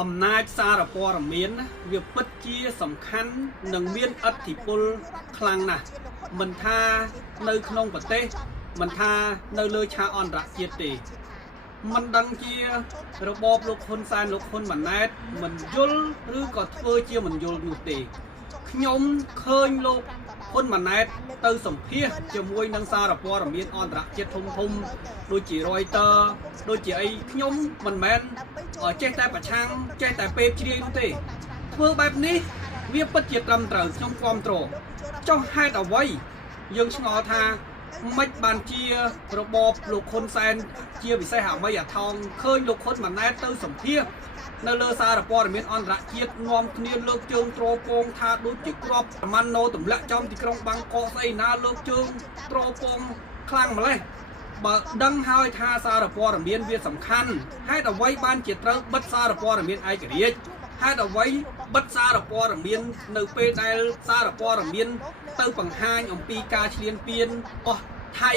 អំណាចសារព័ត៌មានវាពិតជាសំខាន់និងមានឥទ្ធិពលខ្លាំងណាស់មិនថានៅក្នុងប្រទេសមិនថានៅលើឆាកអន្តរជាតិទេមិនដឹងជារបបលោកហ៊ុនសែនលោកហ៊ុនម៉ាណែតមិនយល់ឬក៏ធ្វើជាមិនយល់នោះទេខ្ញុំឃើញលោកហ៊ុនម៉ាណែតទៅសម្ភាសជាមួយនឹងសារព័ត៌មានអន្តរជាតិធំដូចជា Reuters ដូចជាអីខ្ញុំមិនមែនចេះតែប្រឆាំងចេះតែពេបជ្រាយនោះទេធ្វើបែបនេះវាពិតជាត្រឹមត្រូវខ្ញុំគ្រប់គ្រងចុះហេតុអ្វីយើងឆ្ងល់ថាមិនបានជារបបលោកហ៊ុនសែនជាពិសេសអាមីអាថងឃើញលោកហ៊ុនម៉ាណែតទៅសម្ភាសនៅលើសារព័ត៌មានអន្តរជាតិនាំគ្នាលើកជើងទ្រពងថាដូចជាក្របប្រមាណណូទម្លាក់ចំទីក្រុងបាងកកស្អីណាលើកជើងទ្រពងខ្លាំងម្លេះបើដឹងហើយថាសារព័ត៌មានវាសំខាន់ហេតុអ្វីបានជាត្រូវបិទសារព័ត៌មានឯករាជ្យហេតុអ្វីបិទសារព័ត៌មាននៅពេលដែលសារព័ត៌មានទៅបង្ហាញអំពីការឈ្លានពានអស់ថៃ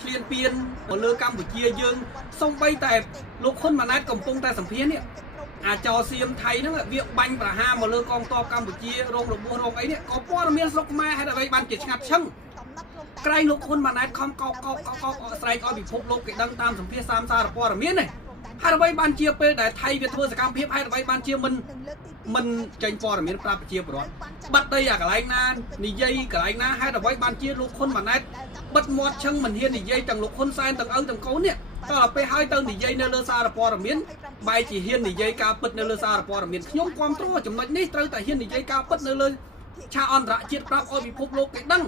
ឈ្លានពានទៅលើកម្ពុជាយើងសូម្បីតែលោកហ៊ុនម៉ាណែតកំពុងតែសម្ភាសនេះអាចោសៀមថៃហ្នឹងវាបាញ់ប្រហារមកលើកងទ័ពកម្ពុជារងរបួសរងអីនេះក៏ព័ត៌មានស្រុកខ្មែរហេតុអ្វីបានជាឆ្ងាត់ឈឹងក្រែងលោកហ៊ុនម៉ាណែតខំកោកស្រែកឲ្យពិភពលោកគេដឹងតាមសម្ភាសតាមសារព័ត៌មាននេះហេតុអ្វីបានជាពេលដែលថៃវាធ្វើសកម្មភាពហេតុអ្វីបានជាមិនចេញព័ត៌មានប្រាប់ប្រជាពលរដ្ឋបាត់ដីអាកន្លែងណានិយាយកន្លែងណាហេតុអ្វីបានជាលោកហ៊ុនម៉ាណែតបិទមាត់ឈឹងមិនហ៊ាននិយាយទាំងលោកហ៊ុនសែនទាំងឪទាំងកូននេះតើពេលហើយទៅនិយាយនៅលើសារព័ត៌មានបែរជាហ៊ាននិយាយការពិតនៅលើសារព័ត៌មានខ្ញុំគ្រប់គ្រងចំណុចនេះត្រូវតែហ៊ាននិយាយការពិតនៅលើឆាកអន្តរជាតិប្រាប់ឲ្យពិភពលោកគេដឹង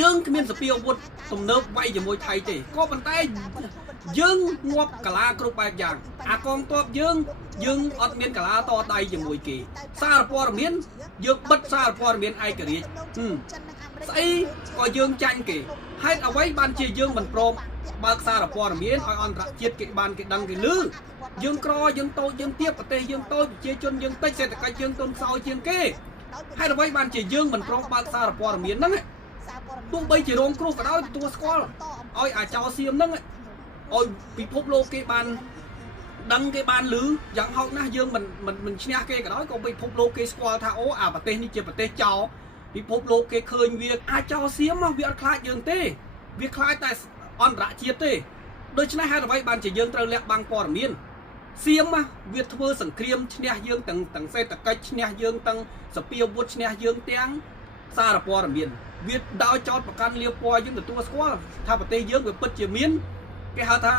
យើងគ្មានសពាអាវុធទំនើបវាយជាមួយថៃទេក៏ប៉ុន្តែយើងងាប់កាឡាគ្រប់បែបយ៉ាងអាកងទ័ពយើងអត់មានកាឡាតដៃជាមួយគេសារព័ត៌មានយើងបិទសារព័ត៌មានឯករាជ្យស្អីក៏យើងចាញ់គេហេតុអ្វីបានជាយើងមិនព្រមបើកសារព័ត៌មានឲ្យអន្តរជាតិគេបានគេដឹងគេឮយើងក្រយើងតូចយើងទាបប្រទេសយើងតូចប្រជាជនយើងតិចសេដ្ឋកិច្ចយើងទុនខ្សោយជាងគេហេតុអ្វីបានជាយើងមិនព្រមបើកសារព័ត៌មានហ្នឹងទោះបីជារងគ្រោះក៏ដោយទទួលស្គាល់ឲ្យអាចោសៀមហ្នឹងឲ្យពិភពលោកគេបានដឹងគេបានឮយ៉ាងហោចណាស់យើងមិនឈ្នះគេក៏ដោយក៏ពិភពលោកគេស្គាល់ថាអូអាប្រទេសនេះជាប្រទេសចោលពិភពលោកគេឃើញវាអាចោសៀមវាអត់ខ្លាចយើងទេវាខ្លាចតែអន្តរជាតិទេដូច្នេះហេតុអ្វីបានជាយើងត្រូវលាក់បាំងព័ត៌មានសៀមវាធ្វើសង្គ្រាមឈ្នះយើងទាំងសេដ្ឋកិច្ចឈ្នះយើងទាំងសពាអាវុធឈ្នះយើងទាំងសារព័ត៌មានវាដោយចោតប្រកាន់លៀបពណ៌យើងទទួលស្គាល់ថាប្រទេសយើងវាពិតជាមានគេហៅថា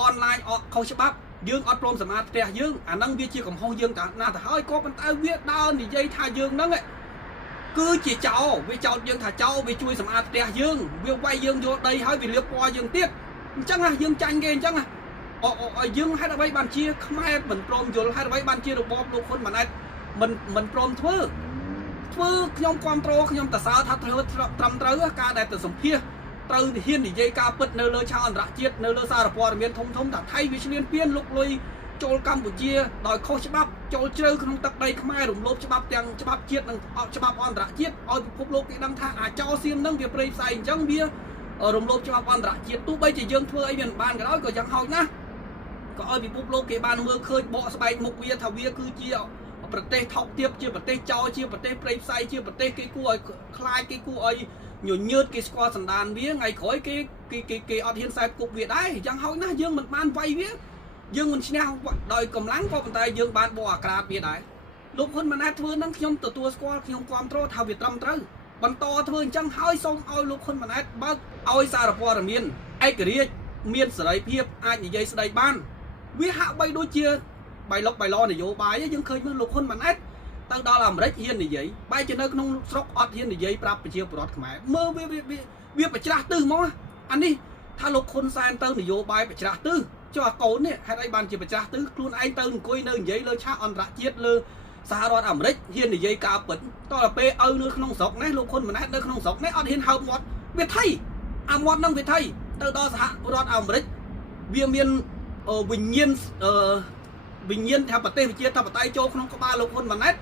អនឡាញខុសច្បាប់យើងអត់ព្រមសម្អាតផ្ទះយើងអាហ្នឹងវាជាកំហុសយើងណាទៅហើយក៏ប៉ុន្តែវាដើរនិយាយថាយើងហ្នឹងគឺជាចោលវាចោតយើងថាចោលវាជួយសម្អាតផ្ទះយើងវាវាយយើងយកដីហើយវាលាបពណ៌យើងទៀតអញ្ចឹងយើងចាញ់គេអញ្ចឹងយើងហេតុអ្វីបានជាខ្មែរមិនព្រមយល់ហេតុអ្វីបានជារបបលោកហ៊ុនម៉ាណែតមិនព្រមធ្វើខ្ញុំគ្រប់គ្រងខ្ញុំតសើថាធ្វើត្រឹមត្រូវការដែលទៅសម្ភាសត្រូវហ៊ាននិយាយការពិតនៅលើឆាកអន្តរជាតិនៅលើសារព័ត៌មានធំថាថៃវាឈ្លានពានលុកលុយចូលកម្ពុជាដោយខុសច្បាប់ចូលជ្រៅក្នុងទឹកដីខ្មែររំលោភច្បាប់ទាំងច្បាប់ជាតិនិងច្បាប់អន្តរជាតិឲ្យពិភពលោកគេដឹងថាអាចោសៀមនឹងវាប្រេយផ្សៃអញ្ចឹងវារំលោភច្បាប់អន្តរជាតិទោះបីជាយើងធ្វើអីវាមិនបានក៏ដោយក៏យ៉ាងហោចណាស់ក៏ឲ្យពិភពលោកគេបានមើលឃើញបកស្បែកមុខវាថាវាគឺជាប្រទេសថោកទាបជាប្រទេសចោលជាប្រទេសប្រេយផ្សៃជាប្រទេសគេគួរឲ្យខ្លាចគេគួរឲ្យញញើតគេស្គាល់សន្តានវាថ្ងៃក្រោយគេអត់ហ៊ានខ្សែគប់វាដែរយ៉ាងហោចណាស់យើងមិនបានវាយវាយើងមិនឈ្នះដោយកម្លាំងក៏ប៉ុន្តែយើងបានបោះអាក្រាតវាដែរលោកហ៊ុនម៉ាណែតធ្វើហ្នឹងខ្ញុំទទួលស្គាល់ខ្ញុំគ្រប់គ្រងថាវាត្រឹមត្រូវបន្តធ្វើអញ្ចឹងហើយសូមឲ្យលោកហ៊ុនម៉ាណែតបើកឲ្យសារព័ត៌មានឯករាជ្យមានសេរីភាពអាចនិយាយស្ដីបានវាហាក់បីដូចជាបៃឡនយោបាយយើងឃើញមើលលោកហ៊ុនម៉ាណែតទៅដល់អាមេរិកហ៊ាននិយាយបែរជានៅក្នុងស្រុកអត់ហ៊ាននិយាយប្រាប់ប្រជាពលរដ្ឋខ្មែរមើលវាបច្រាស់ទិសហ្មងអានេះថាលោកហ៊ុនសែនទៅនយោបាយបច្រាស់ទិសចុះអាកូននេះហេតុអីបានជាបច្រាស់ទិសខ្លួនឯងទៅអង្គុយនៅនិយាយលើឆាកអន្តរជាតិលើសហរដ្ឋអាមេរិកហ៊ាននិយាយការពិតតទៅពេលឪនៅក្នុងស្រុកនេះលោកហ៊ុនម៉ាណែតនៅក្នុងស្រុកនេះអត់ហ៊ានហើបមាត់វាថៃអាមាត់នឹងវាថៃទៅដល់សហរដ្ឋអាមេរិកវាមានវិញ្ញាណថាប្រទេសប្រជាធិបតេយ្យចូលក្នុងក្បាលលោកហ៊ុនម៉ាណែត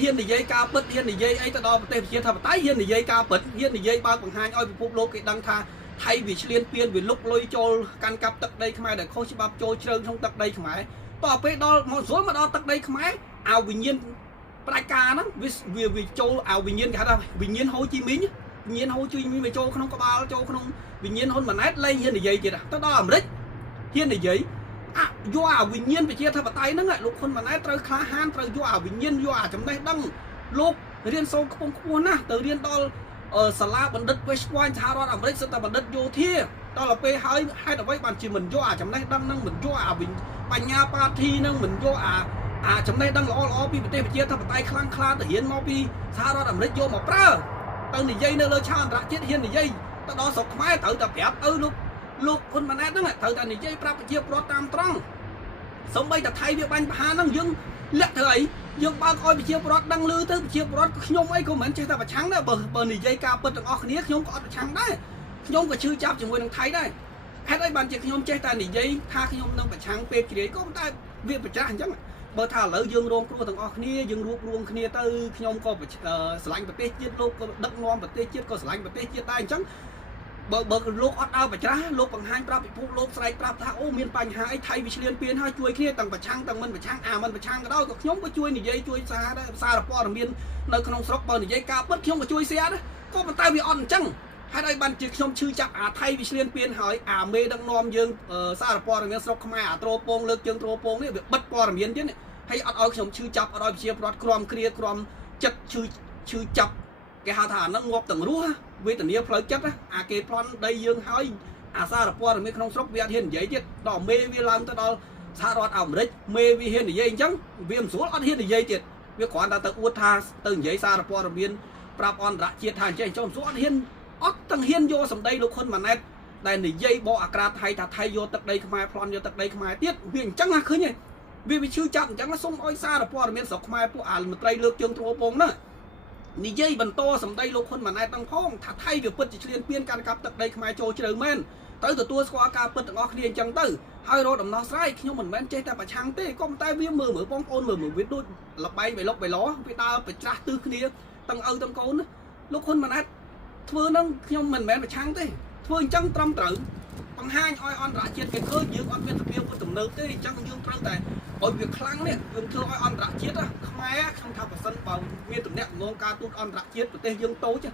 ហ៊ាននិយាយការពិតហ៊ាននិយាយអីទៅដល់ប្រទេសប្រជាធិបតេយ្យហ៊ាននិយាយការពិតហ៊ាននិយាយបើកបង្ហាញឲ្យពិភពលោកគេដឹងថាថៃវាឈ្លានពានវាលុកលុយចូលកាន់កាប់ទឹកដីខ្មែរដែលខុសច្បាប់ចូលជ្រៅក្នុងទឹកដីខ្មែរ តទៅពេលដល់មកស្រួលមកដល់ទឹកដីខ្មែរឲ្យវិញ្ញាណផ្ដាច់ការហ្នឹងវាចូលឲ្យវិញ្ញាណគេហៅថាវិញ្ញាណហូជីមីញវិញ្ញាណហូជីមីញវាចូលក្នុងក្បាលចូលក្នុងវិញ្ញាណហ៊ុនម៉ាណែតលែងហ៊ាននិយាយទៀតទៅដល់អាមេរិកហ៊ាននិយាយយកអាវិញ្ញាណប្រជាធិបតេយ្យហ្នឹងលោកហ៊ុនម៉ាណែតត្រូវក្លាហានត្រូវយកអាវិញ្ញាណយកអាចំណេះដឹងលោករៀនសូត្រខ្ពង់ខ្ពស់ណាស់ទៅរៀនដល់សាលាបណ្ឌិត West Point សហរដ្ឋអាមេរិកសិតតែបណ្ឌិតយោធាដល់ទៅពេលហើយហេតុអ្វីបានជាមិនយកអាចំណេះដឹងហ្នឹងមិនយកអាបញ្ញាបាធីហ្នឹងមិនយកអាចំណេះដឹងល្អពីប្រទេសប្រជាធិបតេយ្យខ្លាំងក្លាទៅរៀនមកពីសហរដ្ឋអាមេរិកយកមកប្រើទៅនិយាយនៅលើឆាកអន្តរជាតិហ៊ាននិយាយទៅដល់ស្រុកខ្មែរត្រូវតែប្រាប់លោកហ៊ុនម៉ាណែតហ្នឹងត្រូវតែនិយាយប្រាប់ប្រជាពលរដ្ឋតាមត្រង់សូម្បីតែថៃវាបាញ់បហាហ្នឹងយើងលាក់ធ្វើអីយើងបើកឲ្យប្រជាពលរដ្ឋដឹងឮទៅប្រជាពលរដ្ឋខ្ញុំអីក៏មិនចេះតែប្រឆាំងដែរបើនិយាយការពិតទាំងអស់គ្នាខ្ញុំក៏អត់ប្រឆាំងដែរខ្ញុំក៏ឈឺចាប់ជាមួយនឹងថៃដែរហេតុអីបានជាខ្ញុំចេះតែនិយាយថាខ្ញុំនឹងប្រឆាំងពេលគ្រាក៏តែវាប្រច្រាស់អញ្ចឹងបើថាឥឡូវយើងរងគ្រោះទាំងអស់គ្នាយើងរួបរวมគ្នាទៅខ្ញុំក៏ស្រឡាញ់ប្រទេសជាតិលោកក៏ដឹកនាំប្រទេសជាតិក៏ស្រឡាញ់ប្រទេសជាតិដែរអញ្ចឹងបើលោកអត់ដើរប្រច្រាស់លោកបង្ហាញប្រាប់ពិភពលោកស្រែកប្រាប់ថាអូមានបញ្ហាអីថៃវាឈ្លានពានហើយជួយគ្នាទាំងប្រឆាំងទាំងមិនប្រឆាំងមិនប្រឆាំងក៏ដោយក៏ខ្ញុំក៏ជួយនិយាយជួយសារដែរសារព័ត៌មាននៅក្នុងស្រុកបើនិយាយការពិតខ្ញុំក៏ជួយshareដែរក៏ប៉ុន្តែវាអត់អញ្ចឹងហេតុអីបានជាខ្ញុំឈឺចាប់អាថៃវាឈ្លានពានហើយអាមេដឹកនាំយើងសារព័ត៌មានស្រុកខ្មែរអាត្រោពងលើកជើងត្រោពងនេះវាបិទព័ត៌មានទៀតហើយអត់ឲ្យខ្ញុំឈឺចាប់អត់ឲ្យប្រជាពលរដ្ឋក្រំគ្រាក្រំចិត្តឈឺចាប់គេហៅថាអានឹងងាប់ទាំងរស់វេទនាផ្លូវចិត្តអាគេប្លន់ដីយើងហើយអាសារព័ត៌មានក្នុងស្រុកវាអត់ហ៊ាននិយាយទៀតដល់មេវាឡើងទៅដល់សហរដ្ឋអាមេរិកមេវាហ៊ាននិយាយអញ្ចឹងវាមិនស្រួលអត់ហ៊ាននិយាយទៀតវាគ្រាន់តែទៅអួតថាទៅនិយាយសារព័ត៌មានប្រាប់អន្តរជាតិថាអញ្ចឹងចូលមិនស្រួលអត់ទាំងហ៊ានយកសម្ដីលោកហ៊ុនម៉ាណែតដែលនិយាយបកអាក្រាតថៃថាថៃយកទឹកដីខ្មែរប្លន់យកទឹកដីខ្មែរទៀតវាអញ្ចឹងណាឃើញទេវាឈឺចាប់អញ្ចឹងសូមឲ្យសារព័ត៌មានស្រុកខ្មែរពួកអាមន្ត្រីលើកជើងទ្រពងហ្នឹងនិយាយបន្តសម្ដីលោកហ៊ុនម៉ាណែតទាំងផងថាថៃវាពិតជាឈ្លានពានកាន់កាប់ទឹកដីខ្មែរចូលជ្រៅមែនទៅទទួលស្គាល់ការពិតទាំងអស់គ្នាអញ្ចឹងទៅហើយរកដំណោះស្រាយខ្ញុំមិនមែនចេះតែប្រឆាំងទេក៏ប៉ុន្តែវាមើលបងប្អូនមើលវាដូចលបែងបៃលុកបៃឡវាដើរប្រច្រាស់ទិសគ្នាទាំងឪទាំងកូនលោកហ៊ុនម៉ាណែតធ្វើនឹងខ្ញុំមិនមែនប្រឆាំងទេធ្វើអញ្ចឹងត្រឹមត្រូវបង្ហាញឲ្យអន្តរជាតិគេឃើញយើងអត់មានសភាពទំនើបទេអញ្ចឹងយើងត្រូវតែឲ្យវាខ្លាំងនេះយើងធ្វើឲ្យអន្តរជាតិខ្មែរខ្ញុំថាប្រសិនបើមានតំណែងងការទូតអន្តរជាតិប្រទេសយើងតូច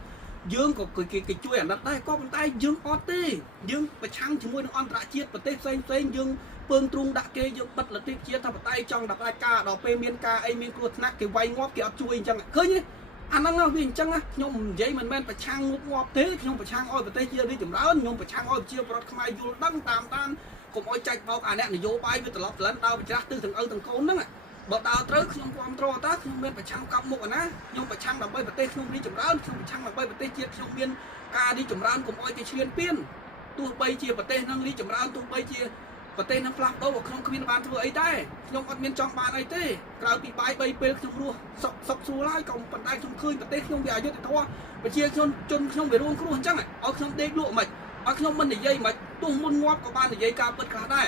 យើងក៏គេជួយអាណិតដែរក៏ប៉ុន្តែយើងអត់ទេយើងប្រឆាំងជាមួយនឹងអន្តរជាតិប្រទេសផ្សេងយើងពើងទ្រូងដាក់គេយើងបិទលទ្ធិជាតិថាបតៃចង់ដាក់ផ្ដាច់ការដល់ពេលមានការអីមានគ្រោះថ្នាក់គេវាយងាប់គេអត់ជួយអញ្ចឹងឃើញទេអាហ្នឹងវាអញ្ចឹងខ្ញុំនិយាយមិនមែនប្រឆាំងងាប់ទេខ្ញុំប្រឆាំងឲ្យប្រទេសជារីកចម្រើនខ្ញុំប្រឆាំងឲ្យប្រជាពលរដ្ឋខ្មែរយល់ដឹងតានកុំឲ្យចាច់បោកអាអ្នកនយោបាយវាត្រឡប់ត្រឡែនដើរប្រច្រាស់ទិសទាំងឪទាំងកូនហ្នឹងបើដើរត្រូវខ្ញុំគ្រប់គ្រងតាខ្ញុំមានប្រឆាំងកប់មុខណាខ្ញុំប្រឆាំងដើម្បីប្រទេសខ្ញុំរីកចម្រើនខ្ញុំប្រឆាំងដើម្បីប្រទេសជាតិខ្ញុំមានការរីកចម្រើនកុំឲ្យគេឈ្លានពានទោះបីជាប្រទេសហ្នឹងរីកចម្រើនទោះបីជាប្រទេសហ្នឹងផ្លាស់ប្ដូរក្នុងគ្មានបានធ្វើអីដែរខ្ញុំអត់មានចង់បានអីទេក្រៅពីបាយ3ពេលខ្ញុំរស់សុខស្រួលហើយក៏ប៉ុន្តែខ្ញុំឃើញប្រទេសខ្ញុំវាអយុត្តិធម៌ប្រជាជនខ្ញុំវារងគ្រោះអញ្ចឹងឲ្យខ្ញុំដេកលក់មិនឲ្យខ្ញុំមិននិយាយមិនទោះមុនងាប់ក៏បាននិយាយការពិតខ្លះដែរ